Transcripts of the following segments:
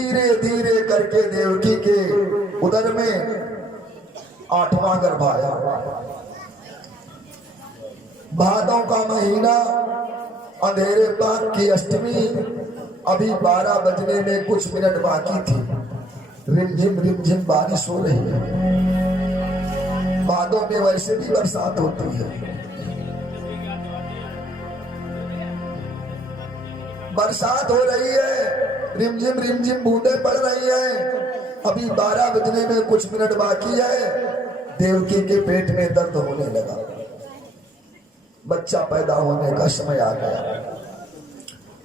धीरे धीरे करके देवकी के उदर में 8वां गर्भ आया। भादों का महीना, अंधेरे पाक की अष्टमी, अभी 12 बजने में कुछ मिनट बाकी थी। रिमझिम बारिश हो रही है। भादों में वैसे भी बरसात होती है। बरसात हो रही है, रिमझिम बूंदे पड़ रही हैं। अभी 12 बजने में कुछ मिनट बाकी है। देवकी के पेट में दर्द होने लगा। बच्चा पैदा होने का समय आ गया।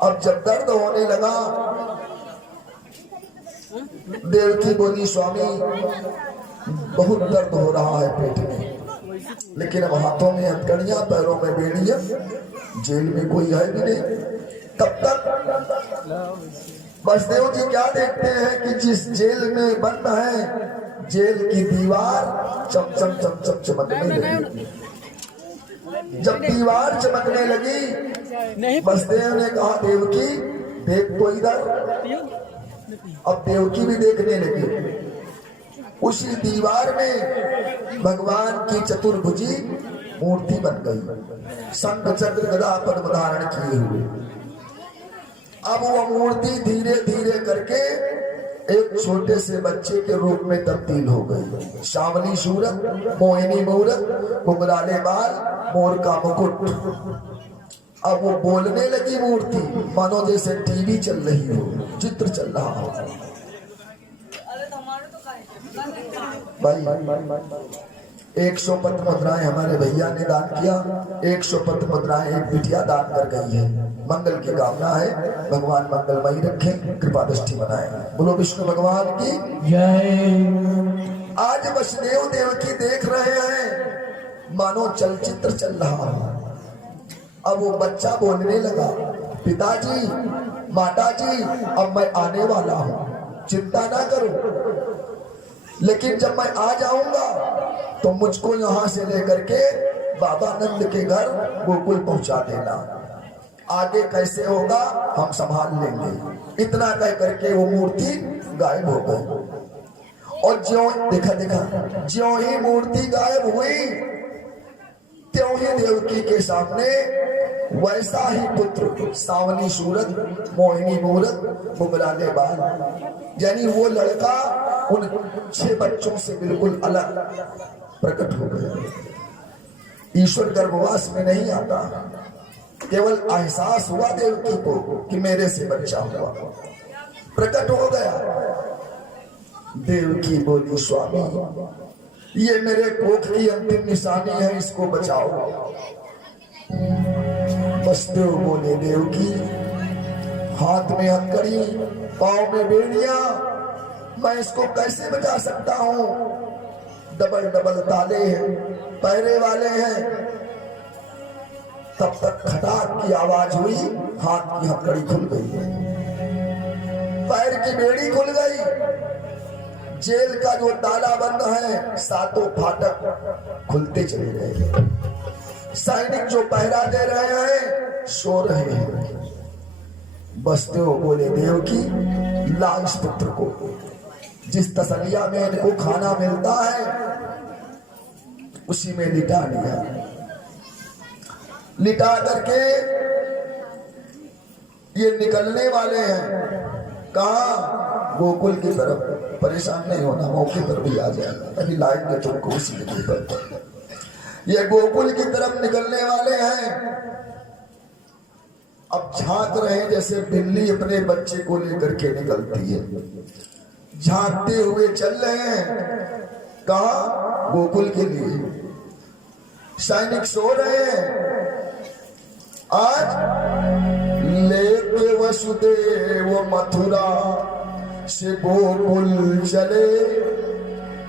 अब जब दर्द होने लगा, देवकी बोली, स्वामी बहुत दर्द हो रहा है पेट में, लेकिन अब हाथों में हथकड़ियां, पैरों में बेड़ियां, जेल में कोई है भी नहीं। तब तक बसदेव जी क्या देखते हैं कि जिस जेल में बंद है, जेल की दीवार चमचम चमकने लगी। जब दीवार चमकने लगी, बसदेव ने कहा, देवकी देख तो इधर। अब देवकी भी देखने लगी। उसी दीवार में भगवान की चतुर्भुजी मूर्ति बन गई, शंख चक्र गदा पद्म धारण किए हुए। अब वो मूर्ति धीरे धीरे करके एक छोटे से बच्चे के रूप में तब्दील हो गई। सांवली सूरत, मोहिनी मूरत, घुंघराले बाल, मोर का मुकुट। अब वो बोलने लगी मूर्ति, मानो जैसे टीवी चल रही हो, चित्र चल रहा हो। भाई 100 पत्र मुद्राएं हमारे भैया ने दान किया। 100 पत्र मुद्राएं एक बिटिया दान कर गई है। मंगल की कामना है, भगवान मंगलमयी रखें, कृपा दृष्टि बनाए। बोलो विष्णु भगवान की जय। आज वसुदेव देवकी देख रहे हैं, मानो चलचित्र चल रहा है। अब वो बच्चा बोलने लगा, पिताजी, माताजी, अब मैं आने वाला हूँ, चिंता ना करो, लेकिन जब मैं आ जाऊंगा तो मुझको यहाँ से लेकर के बाबा नंद के घर गोकुल पहुंचा देना। आगे कैसे होगा हम संभाल लेंगे। इतना कह करके वो मूर्ति गायब हो गई। और ज्यों देखा ज्यों ही मूर्ति गायब हुई, त्यों ही देवकी के सामने वैसा ही पुत्र, सांवली सूरत, मोहिनी मूरत, घुंघराले बाल, यानी वो लड़का उन 6 बच्चों से बिल्कुल अलग प्रकट हो गया। ईश्वर गर्भवास में नहीं आता, केवल एहसास हुआ देवकी को कि मेरे से बच्चा हुआ, प्रकट हो गया। देवकी बोली, स्वामी ये मेरे कोख की अंतिम निशानी है, इसको बचाओ। बसदेव बोले, देवकी हाथ में हथकड़ी, पांव में बेड़ियां, मैं इसको कैसे बचा सकता हूँ? डबल ताले हैं, पैरे वाले हैं। तब तक खटाक की आवाज हुई, हाथ की हथकड़ी खुल गई, पैर की बेड़ी खुल गई। जेल का जो ताला बंद है, 7 फाटक खुलते चले गए। सैनिक जो पहरा दे रहे हैं सो रहे हैं। बसदेव बोले, देवकी ला इस पुत्र को, जिस तसलिया में इनको खाना मिलता है उसी में लिटा लिया। लिटा करके ये निकलने वाले हैं, कहा गोकुल की तरफ। परेशान नहीं होना, मौके पर भी आ जाएगा, अभी लाएंगे तुमको उसी जगह पर। ये गोकुल की तरफ निकलने वाले हैं। अब झांक रहे हैं जैसे बिल्ली अपने बच्चे को लेकर के निकलती है, झांकते हुए चल रहे हैं। कहा? गोकुल के लिए। सैनिक सो रहे हैं। आज लेके वसुदेव मथुरा से गोकुल चले,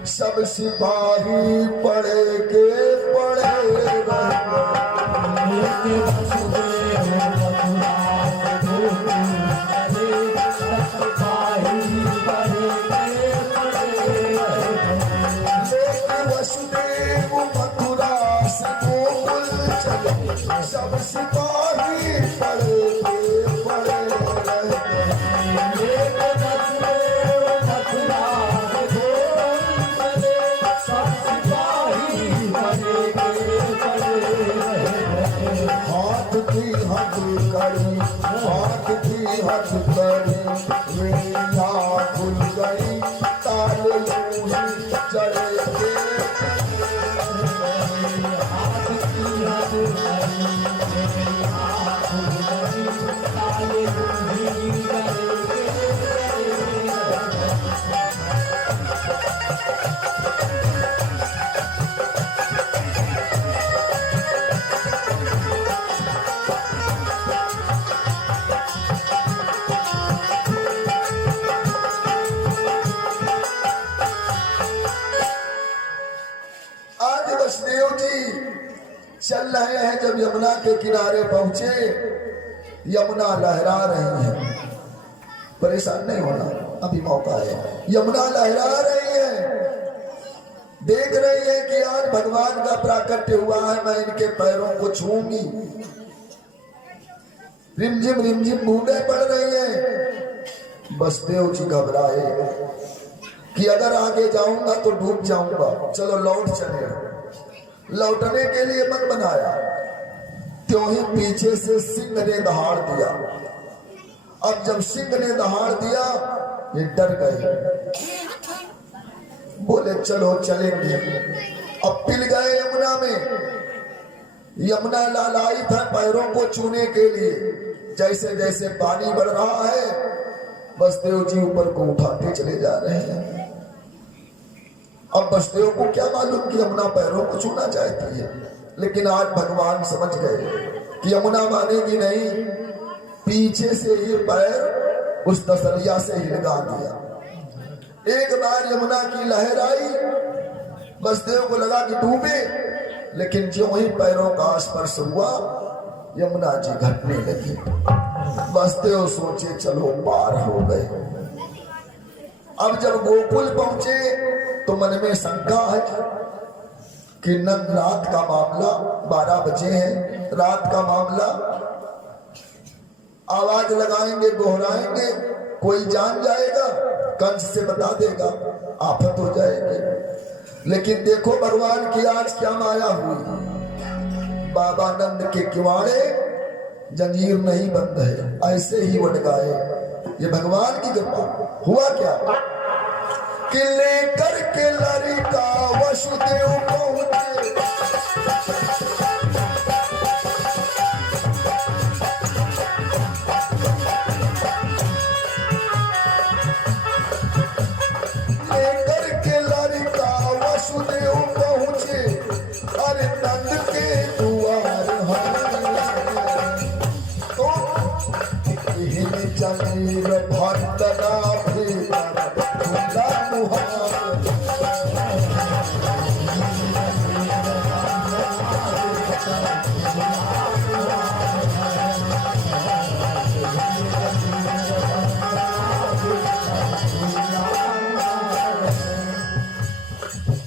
सब सिपाही पड़े के पड़े वसुदेव मथुरा से गोकुल चले, सब सिपाही पड़े के पड़े। वेलियां खुल गई ताल यूं ही चले के चल रहे हैं। जब यमुना के किनारे पहुंचे, यमुना लहरा रही है। परेशान नहीं होना, अभी मौका है। यमुना लहरा रही है, देख रही है कि आज भगवान का प्राकट्य हुआ है, मैं इनके पैरों को छूंगी। रिमझिम बूंदें पड़ रही हैं। बसदेव जी घबराए कि अगर आगे जाऊंगा तो डूब जाऊंगा, चलो लौट चले। लौटने के लिए मन बनाया, त्यों ही पीछे से सिंह ने दहाड़ दिया। अब जब सिंह ने दहाड़ दिया, ये डर गए, बोले चलो चलेंगे। अब पिल गए यमुना में। यमुना लालायित है पैरों को छूने के लिए। जैसे जैसे पानी बढ़ रहा है, बसदेव जी ऊपर को उठाते चले जा रहे हैं। अब बसदेव को क्या मालूम कि यमुना पैरों को छूना चाहती है, लेकिन आज भगवान समझ गए कि यमुना मानेगी नहीं। पीछे से ही पैर उस तसलिया से हिलगा दिया। एक बार यमुना की लहर आई, बसदेव को लगा कि डूबे, लेकिन जो ही पैरों का स्पर्श हुआ, यमुना जी घटने लगी। बसदेव सोचे चलो पार हो गए। अब जब गोकुल पहुंचे तो मन में शंका है कि नंद रात का मामला, 12 बजे हैं, रात का मामला, आवाज लगाएंगे, दोहराएंगे, कोई जान जाएगा, कंस से बता देगा, आफत हो जाएगी। लेकिन देखो भगवान की आज क्या माया हुई। बाबा नंद के किवाड़े जंजीर नहीं बंद है, ऐसे ही उड़ गए। ये भगवान की कृपा। हुआ क्या कि लेकर के लड़का वसुदेव पहुंचे। लेकर के लड़का वसुदेव पहुंचे, अरे नंद के द्वार तो जमीर भंडना भी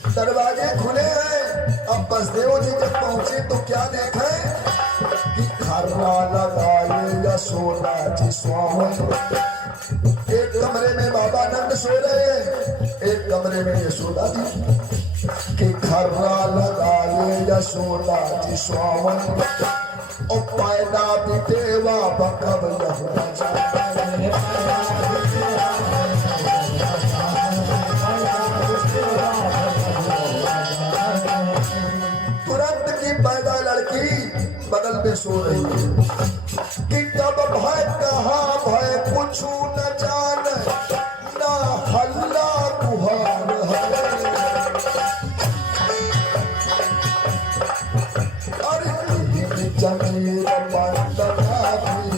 दरवाजे खुले हैं। अब बसदेव जी जब पहुंचे तो क्या देखे कि खर्रा लगाए यशोदा जी स्वामी। एक कमरे में बाबा नंद सो रहे हैं, एक कमरे में यशोदा जी। कि खर्रा लगाए यशोदा जी स्वामी, और पैदा बिटेवा बकब यहुना बगल में सो रही है कि कब भय कहा भय कुछ न जान, ना हल्ला गुहार है। अरे जमीर बंदना भी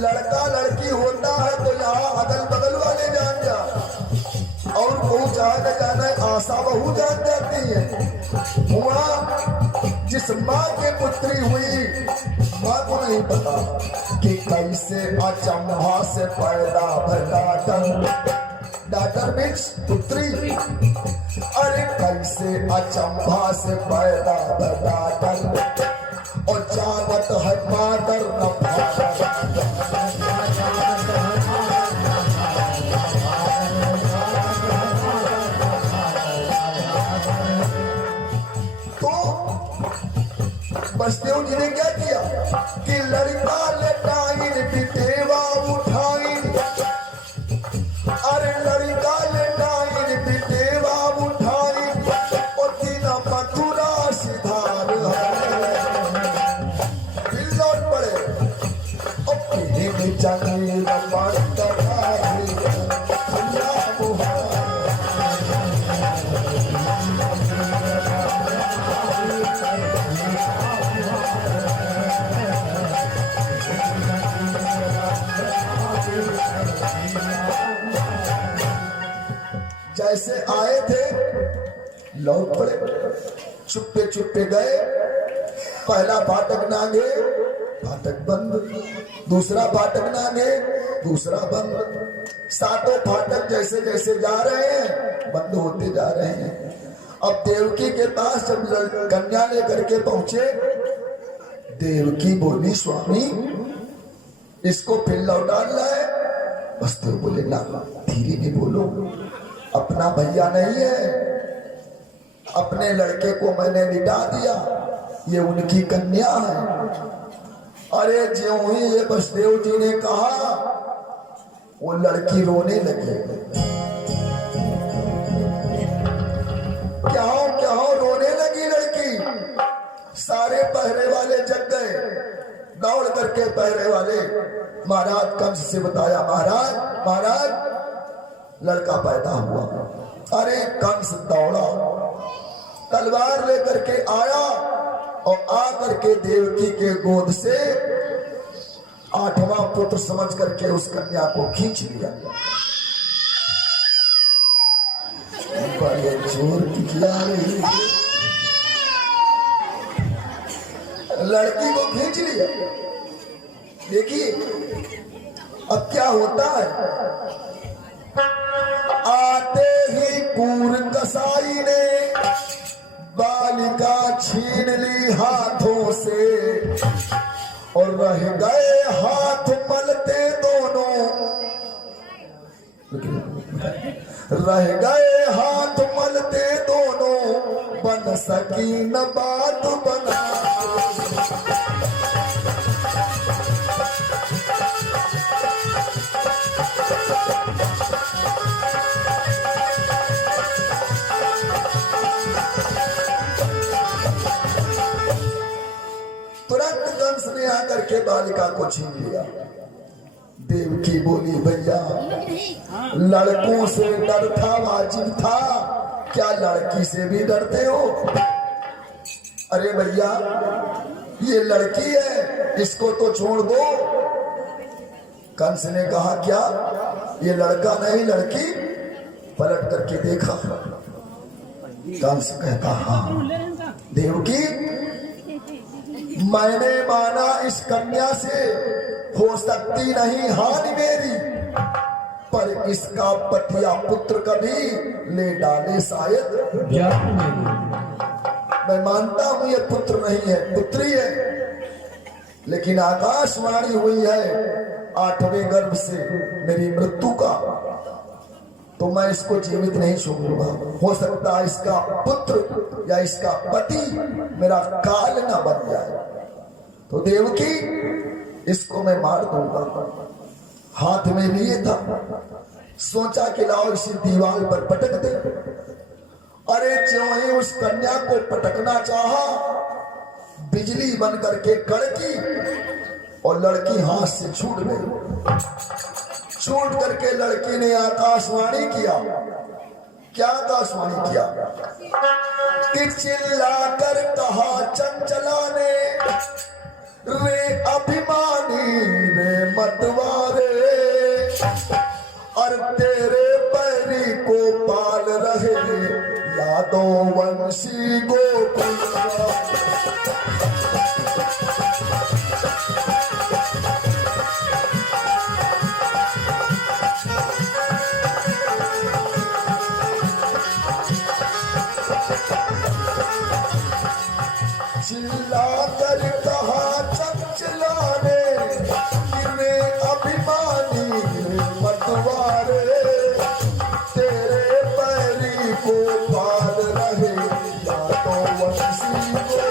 लड़का लड़की होता है तो यहाँ अगल बगल वाले जान जा, और वो जान जाना आशा बहू जान जाती है। हुआ जिस माँ के पुत्री हुई, माँ को नहीं पता कि कैसे अचंभा से पैदा डाटर, डाटर मीन्स पुत्री। अरे कैसे अचंभा से पैदा डाटर, और जानत है मादर न लड़का लेटाइन पिटेवा उठाइन, अरे लड़का लेटाइन पिटेवा उठाइन, और तीना मथुरा सिधार दिल लौट पड़े। और किन्हीं जंगे रमण जैसे आए थे लौट पड़े, चुप्पे चुप्पे गए। पहला फाटक नागे, फाटक बंद, दूसरा फाटक नागे, दूसरा बंद, सातों फाटक जैसे जैसे जा रहे हैं बंद होते जा रहे हैं। अब देवकी के पास जब कन्या लेकर के पहुंचे, देवकी बोली स्वामी इसको फिर लौटाना है। बसदेव बोले ना, धीरे में बोलो, अपना भैया नहीं है, अपने लड़के को मैंने लिटा दिया, ये उनकी कन्या है। अरे ज्यों ही ये बसदेव जी ने कहा वो लड़की रोने लगी। क्या हो रोने लगी लड़की। सारे पहरे वाले जग गए, दौड़ करके पहरे वाले महाराज कंस से बताया, महाराज लड़का पैदा हुआ। अरे कंस दौड़ा, तलवार लेकर के आया और आकर के देवकी के गोद से 8वां पुत्र समझ करके उस कन्या को खींच लिया। बड़े जोर की खिला रही, लड़की को खींच लिया। देखिए अब क्या होता है। आते ही कूर कसाई ने बालिका छीन ली हाथों से, और रह गए हाथ मलते दोनों, रह गए हाथ मलते दोनों, बन सकी न बात बना। ने आकर के बालिका को छीन लिया। देवकी बोली भैया लड़कों से डर था वाजिब था, क्या लड़की से भी डरते हो? अरे भैया ये लड़की है, इसको तो छोड़ दो। कंस ने कहा क्या ये लड़का नहीं लड़की? पलट करके देखा, कंस कहता हाँ। देवकी मैंने माना इस कन्या से हो सकती नहीं हानि मेरी, पर इसका पतिया पुत्र कभी ले डाले शायद। मैं मानता हूं ये पुत्र नहीं है, पुत्री है, लेकिन आकाशवाणी हुई है 8वें गर्भ से मेरी मृत्यु का, तो मैं इसको जीवित नहीं छोड़ूंगा। हो सकता है इसका पुत्र या इसका पति मेरा काल न बन जाए, तो देवकी इसको मैं मार दूंगा। हाथ में लिए था, सोचा कि लाओ इसी दीवार पर पटक दे। अरे ज्यों ही उस कन्या को पटकना चाहा, बिजली बन करके कड़की और लड़की हाथ से छूट गई। छूट करके लड़की ने आकाशवाणी किया। क्या आकाशवाणी किया? कि चिल्ला कर कहा चंचला ने, रे अभिमानी रे मतवारे, और तेरे पैरी को पाल रहे यादों वंशी गोकुल। चिल्ला कर कहा चंचला ने, रे अभिमानी मतवारे, तेरे पैरी को पाल रहे यादों वंशी को।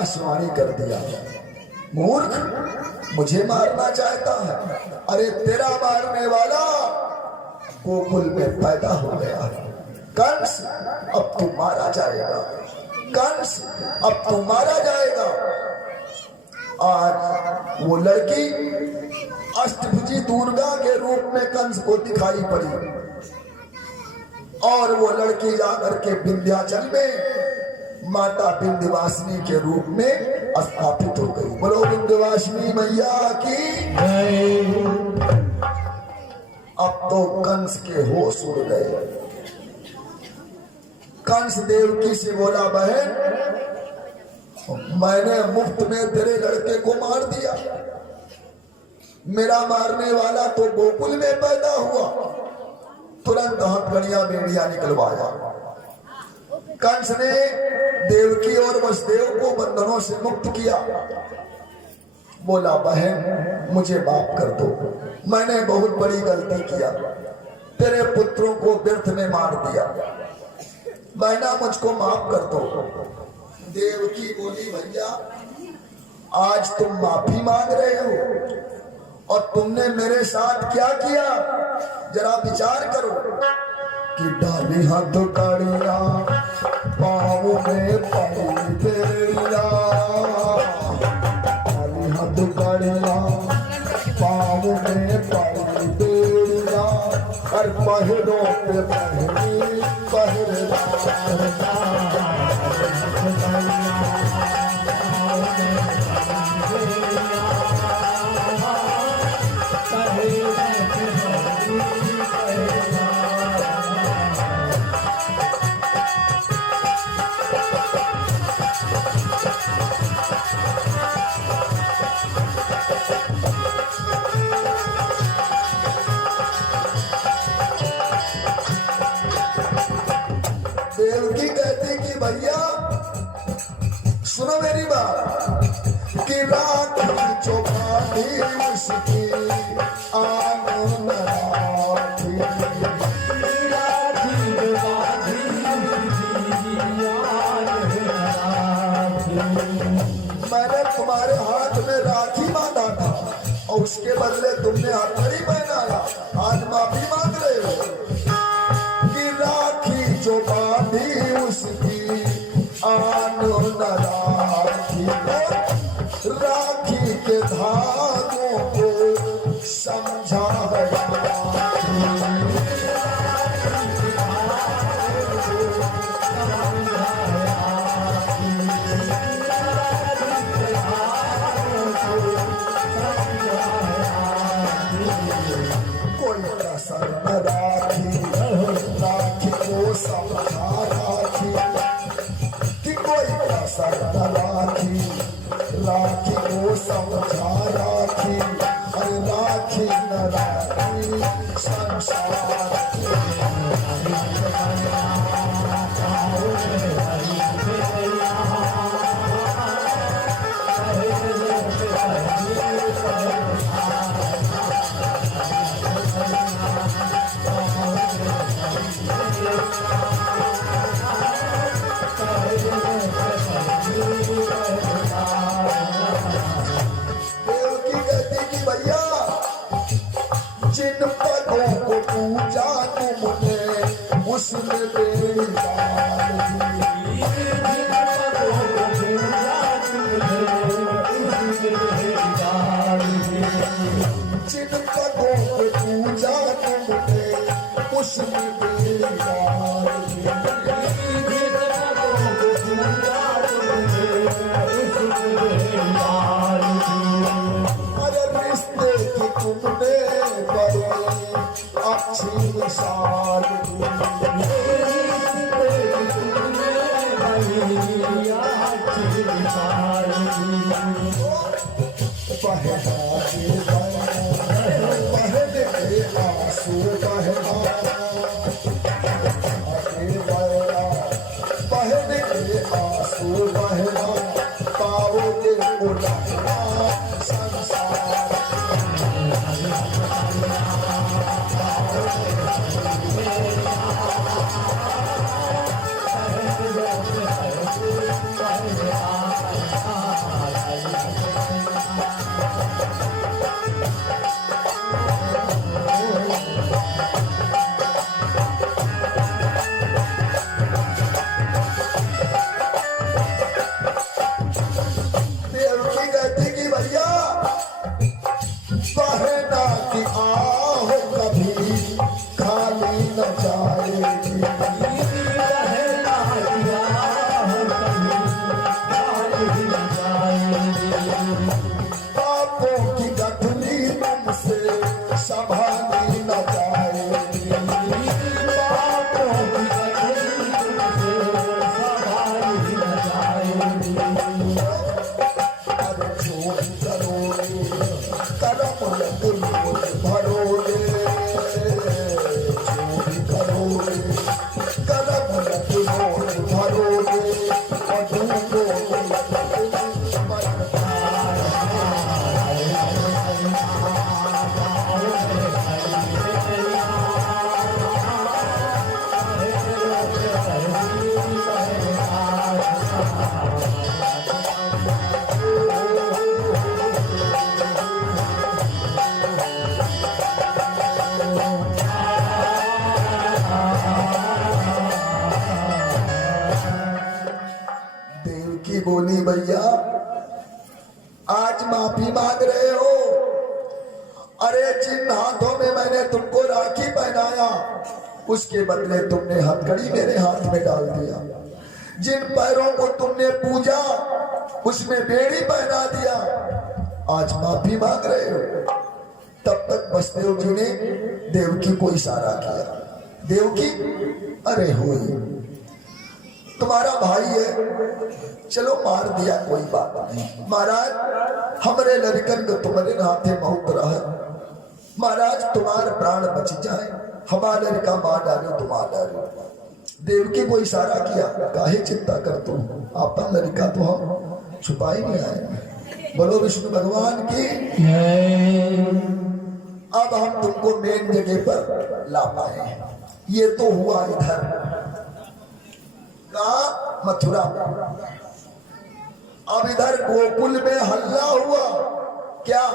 आकाशवाणी कर दिया, मूर्ख, मुझे मारना चाहता है? अरे तेरा मारने वाला गोकुल में पैदा हो गया है। कंस, अब तू मारा जाएगा। कंस, अब तू मारा जाएगा। आज वो लड़की अष्टभुजी दुर्गा के रूप में कंस को दिखाई पड़ी और वो लड़की जाकर के विंध्याचल में माता विंध्यवासिनी के रूप में स्थापित हो गई। बोलो विंध्यवासिनी मैया की। अब तो कंस के होश उड़ गए। कंस देवकी से बोला, बहन, मैंने मुफ्त में तेरे लड़के को मार दिया। मेरा मारने वाला तो गोकुल में पैदा हुआ। तुरंत हथकड़ियां बेड़ियां निकलवाया। कंस ने देवकी और वसुदेव को बंधनों से मुक्त किया। बोला, बहन, मुझे माफ कर दो, मैंने बहुत बड़ी गलती किया, तेरे पुत्रों को व्यर्थ में मार दिया, बहना मुझको माफ कर दो। देवकी बोली, भैया, आज तुम माफी मांग रहे हो और तुमने मेरे साथ क्या किया, जरा विचार करो। कि डाली हाथ कड़िया पाँव में पाई बेड़िया, डाली हाथ कड़िया पाँव में पाई बेड़िया, और पहरों पे पहनी पहरा। देवकी कहती कि भैया सुनो मेरी बात, कि राखी चौपाटी उसकी आंगन राखी, मैंने तुम्हारे हाथ में राखी बांधा था और उसके बदले तुमने हथकड़ी पहनाया, आज माफी मांग रहे हो। कि राखी जो बांधी उसकी आन न राखी, राखी के धागों को समझा कोई कसर न राखी, राखी को समझा राखी, कि कोई कसर न राखी, राखी को समझा राखी, अरे राखी न राखी संसार। जिन पदों को पूजा तुमने उसमें बेड़ी डाल दी, जिन पदों को पूजा तुमने उसमें बेड़ी डाल तुमने बड़े अच्छी मिसाल पहले के आंसू बहना, पहले के आंसू बहना, पाओगे उड़ाना संसार। और तुमको देवकी बोली, भैया आज माफी मांग रहे हो? अरे जिन हाथों में मैंने तुमको राखी पहनाया उसके बदले तुमने हथकड़ी मेरे हाथ में डाल दिया। जिन पैरों को तुमने पूजा उसमें बेड़ी पहना दिया, आज माफी मांग रहे हो? तब तक बसदेव जी ने देवकी को इशारा किया। देवकी, अरे हो तुम्हारा भाई है, चलो मार दिया कोई बात नहीं। महाराज हमरे लड़कन को तुम्हारे हाथे बहुत रहा, महाराज तुम्हारा प्राण बच जाए, हमारा लड़का मार डालो तो मार डालो। देवकी को इशारा किया, काहे चिंता कर तुम, आपन लड़का तो हम छुपा ही नहीं आए। बोलो विष्णु भगवान की। अब हम तुमको मेन जगह पर ला पाए। ये तो हुआ इधर का मथुरा में। अब इधर गोकुल में हल्ला हुआ क्या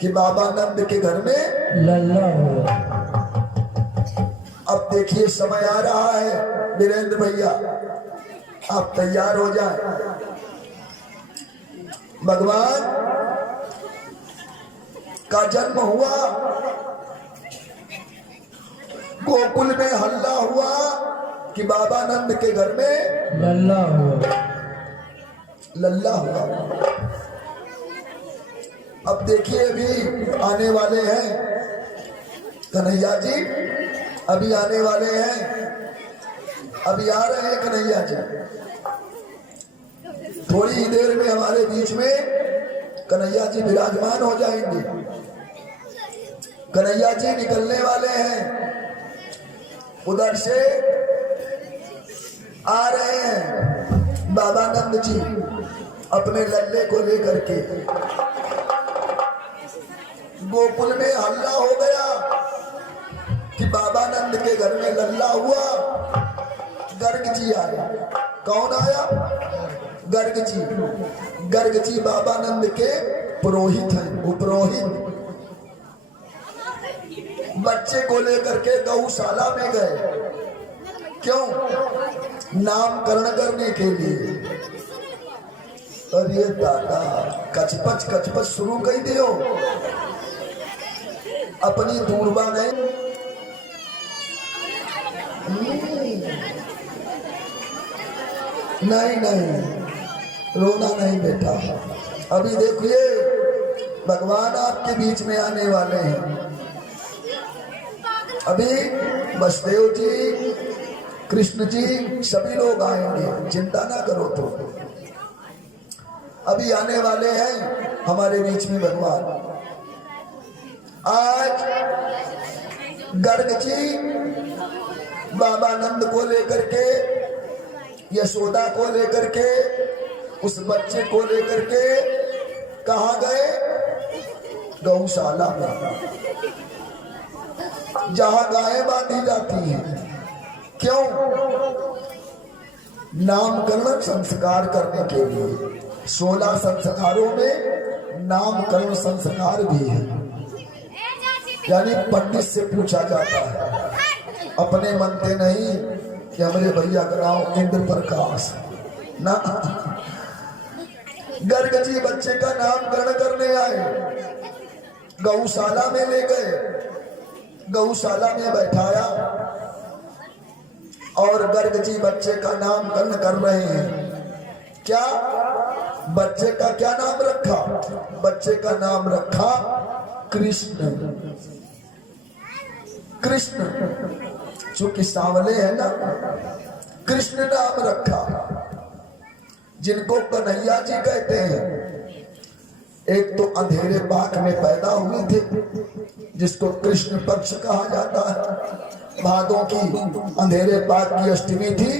कि बाबा नंद के घर में लल्ला हुआ। अब देखिए समय आ रहा है, वीरेंद्र भैया आप तैयार हो जाए। भगवान का जन्म हुआ, गोकुल में हल्ला हुआ कि बाबा नंद के घर में लल्ला हुआ। लल्ला हुआ। अब देखिए अभी आने वाले हैं कन्हैया जी, अभी आने वाले हैं, अभी आ रहे हैं कन्हैया जी। थोड़ी ही देर में हमारे बीच में कन्हैया जी विराजमान हो जाएंगे। कन्हैया जी निकलने वाले हैं, उधर से आ रहे हैं बाबा नंद जी अपने लल्ले को लेकर के। गोकुल में हल्ला हो गया कि बाबा नंद के घर में लल्ला हुआ। गर्ग जी आए। कौन आया? गर्ग जी। गर्ग जी बाबा नंद के पुरोहित हैं, उपरोहित। बच्चे को लेकर के गौशाला में गए। क्यों? नामकरण करने के लिए। अरे दादा, कचपच कचपच शुरू कर दियो, अपनी दूरबा नहीं। नहीं नहीं, रोना नहीं बेटा। अभी देखिए भगवान आपके बीच में आने वाले हैं। अभी बसदेव जी, कृष्ण जी, सभी लोग आएंगे, चिंता ना करो। तो अभी आने वाले हैं हमारे बीच में भगवान। आज गर्ग जी बाबा नंद को लेकर के, यशोदा को लेकर के, उस बच्चे को लेकर के कहाँ गए? गौशाला में, जहां गायें बांधी जाती हैं। क्यों? नामकरण संस्कार करने के लिए। 16 संस्कारों में नामकरण संस्कार भी है। यानी पंडित से पूछा जाता है, अपने मनते नहीं कि हमारे भैया का नाम इंद्र प्रकाश ना। गर्ग जी बच्चे का नामकरण करने आए, गौशाला में ले गए, गौशाला में बैठाया और गर्ग जी बच्चे का नामकरण कर रहे हैं। क्या बच्चे का क्या नाम रखा? बच्चे का नाम रखा कृष्ण। कृष्ण चूंकि सांवले है ना, कृष्ण नाम रखा। जिनको कन्हैया जी कहते हैं। एक तो अंधेरे बाग में पैदा हुए थे जिसको कृष्ण पक्ष कहा जाता है। भादों की अंधेरे बाग की अष्टमी थी,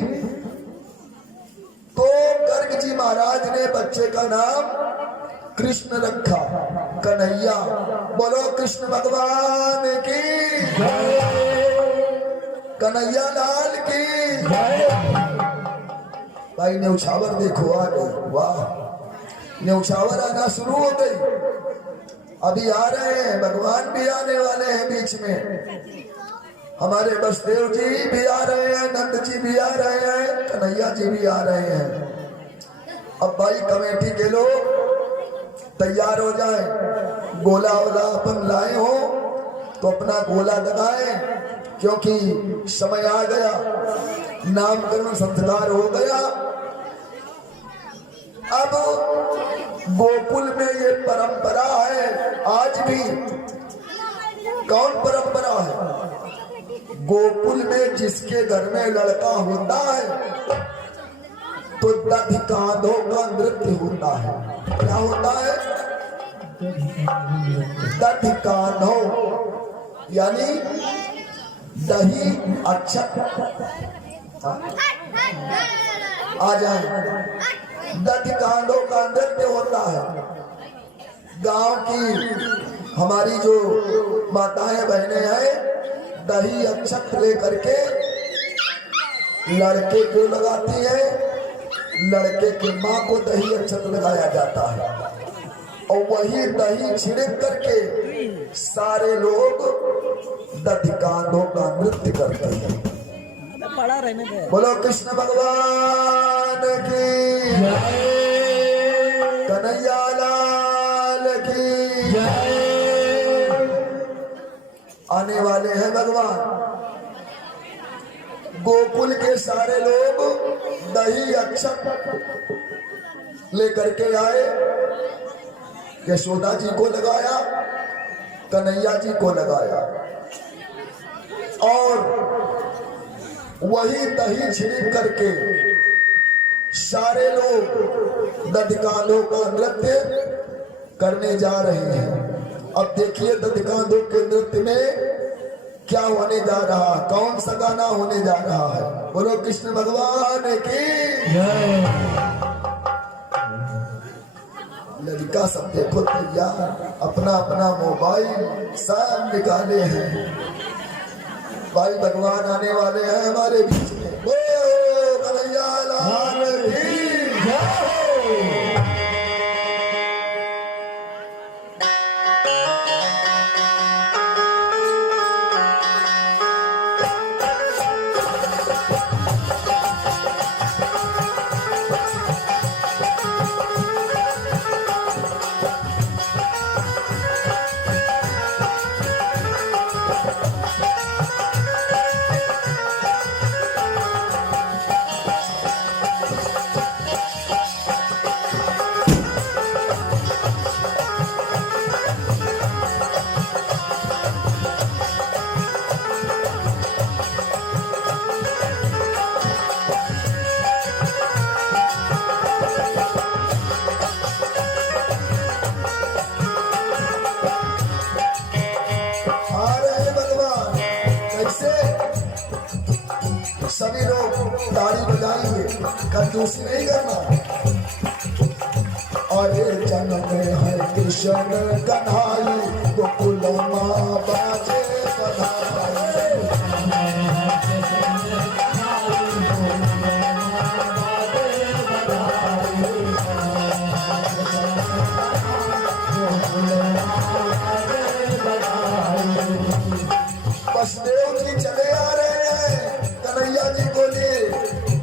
महाराज ने बच्चे का नाम कृष्ण रखा, कन्हैया। बोलो कृष्ण भगवान की जय, कन्हैया लाल की जय। भाई न्यौछावर देखो आ गई, वाह, न्यौछावर आना शुरू हो गई। अभी आ रहे हैं, भगवान भी आने वाले हैं बीच में। हमारे बसदेव जी भी आ रहे हैं, नंद जी भी आ रहे हैं, कन्हैया जी भी आ रहे हैं। अब भाई कमेटी के लोग तैयार हो जाए, गोला वोला अपन लाए हो तो अपना गोला लगाए, क्योंकि समय आ गया, नामकरण संस्कार हो गया। अब गोकुल में ये परंपरा है आज भी। कौन परंपरा है? गोकुल में जिसके घर में लड़का होता है तो दधि कांधों का नृत्य होता है। क्या होता है? दधि कांधों, यानी दही अक्षत। आ जाए, दधि कांधों का नृत्य होता है। गांव की हमारी जो माताएं बहनें हैं, दही अक्षत लेकर के लड़के को लगाती है, लड़के की माँ को दही अक्षत लगाया जाता है, और वही दही छिड़क करके सारे लोग दधि कांधों का नृत्य करते हैं। बोलो कृष्ण भगवान की जय, कन्हैया लाल की जय। आने वाले हैं भगवान। गोकुल के सारे लोग दही अक्षत लेकर के आए, यशोदा जी को लगाया, कन्हैया जी को लगाया, और वही दही छिड़क करके सारे लोग दधि कांधों का नृत्य करने जा रहे हैं। अब देखिए दधि कांधों के नृत्य में क्या होने जा रहा है, कौन सा गाना होने जा रहा है। बोलो कृष्ण भगवान की जय। लड़का सब देखो तैयार, अपना अपना मोबाइल सब निकाले हैं। भाई भगवान आने वाले हैं हमारे बीच में। बोलो कन्हैया लाल की जय। सभी लोग ताली बजाएंगे, कंजूसी नहीं करना। अरे जन्म है कृष्ण कन्हाई, गोकुल माँ बाजे बधाई। बसदेव जी चले आ रहे हैं, कन्हैया जी को लिए,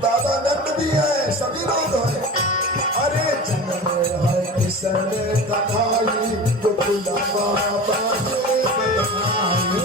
बाबा नंद भी है, सभी लोग हैं। अरे जन्म है किशन कन्हाई, गोकुल माँ बाजे बधाई।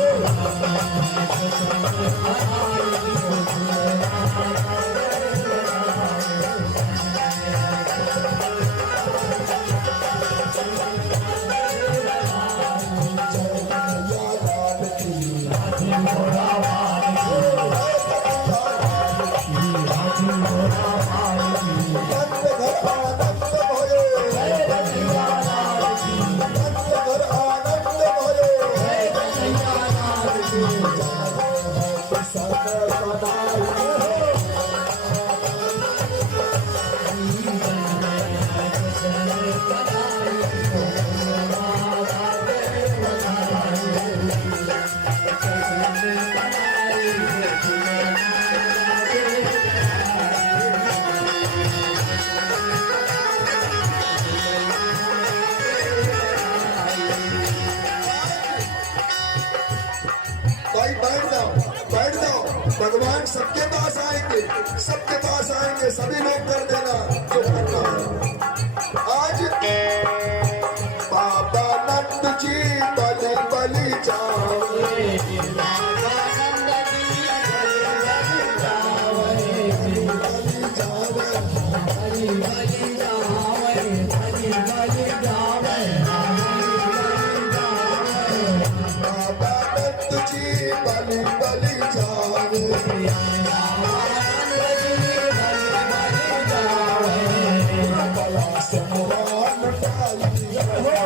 Jai आएंगे, सबके पास आएंगे, सभी लोग कर देना जो करना है। आज बाबा नंद जी बलि बलि जावे, बाबा नंद जी बलि बलि जावे, बलि बलि जावे, बलि बलि जावे, बाबा नंद जी बलि बलि जावे, बाबा नंद जी बलि बलि जावे, बला समरान डाली हो।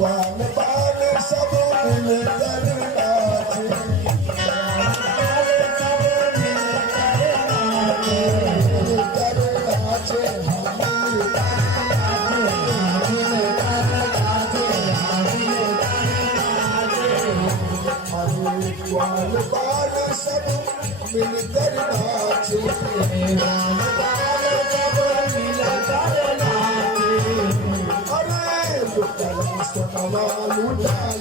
स्वान बाल सब मिल कर नाचे, स्वान बाल सब मिल कर नाचे, सोनवा लुटाई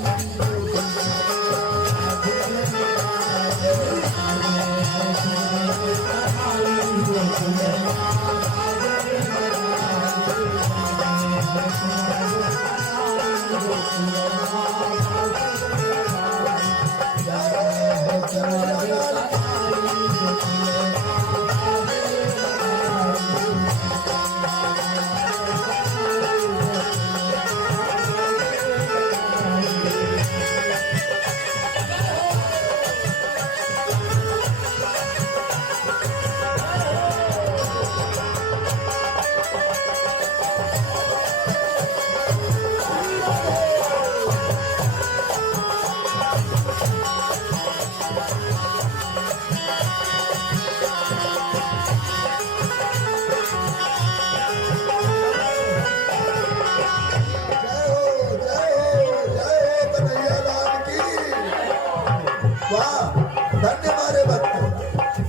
धन्य मारे भक्त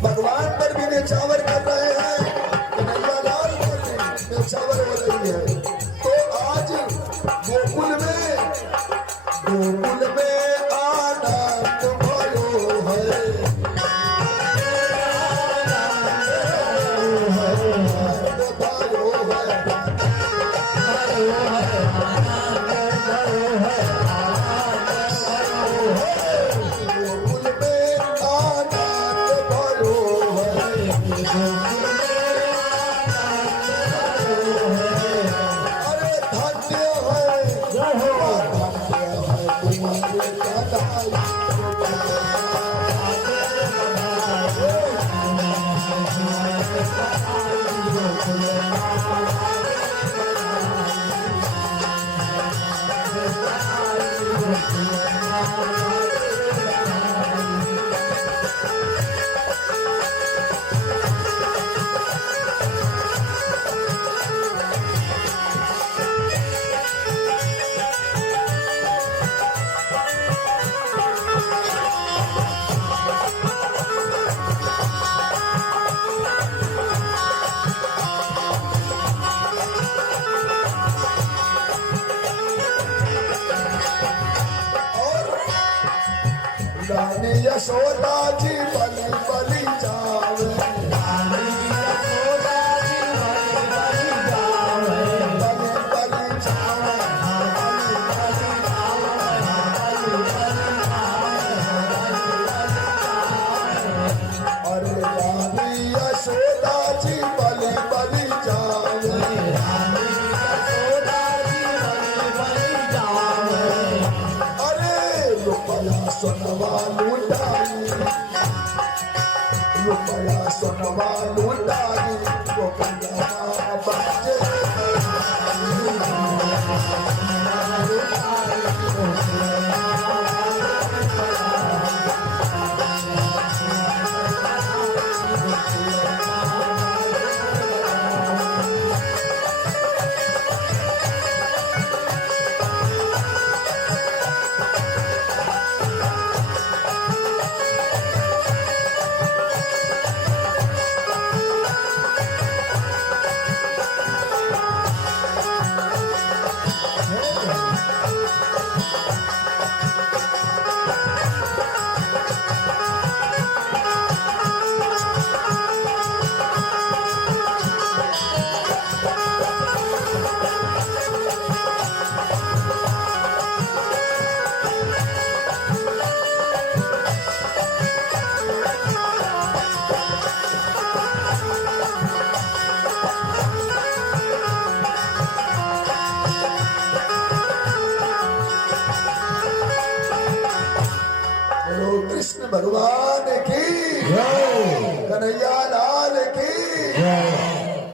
भगवान पर भी न्यौछावर कर रहे हैं, कन्हैया लाल पर न्यौछावर हो रही है। तो आज गोकुल में आनंद भयो है, रानी यशोदा जी बलि बलि जावे, रानी यशोदा जी बलि बलि जावे, अरे रानी यशोदा जी बलि बलि जावे, रुपया सोनवा लुटाई गोपिया बजे कृष्ण भगवान की कन्हैया लाल की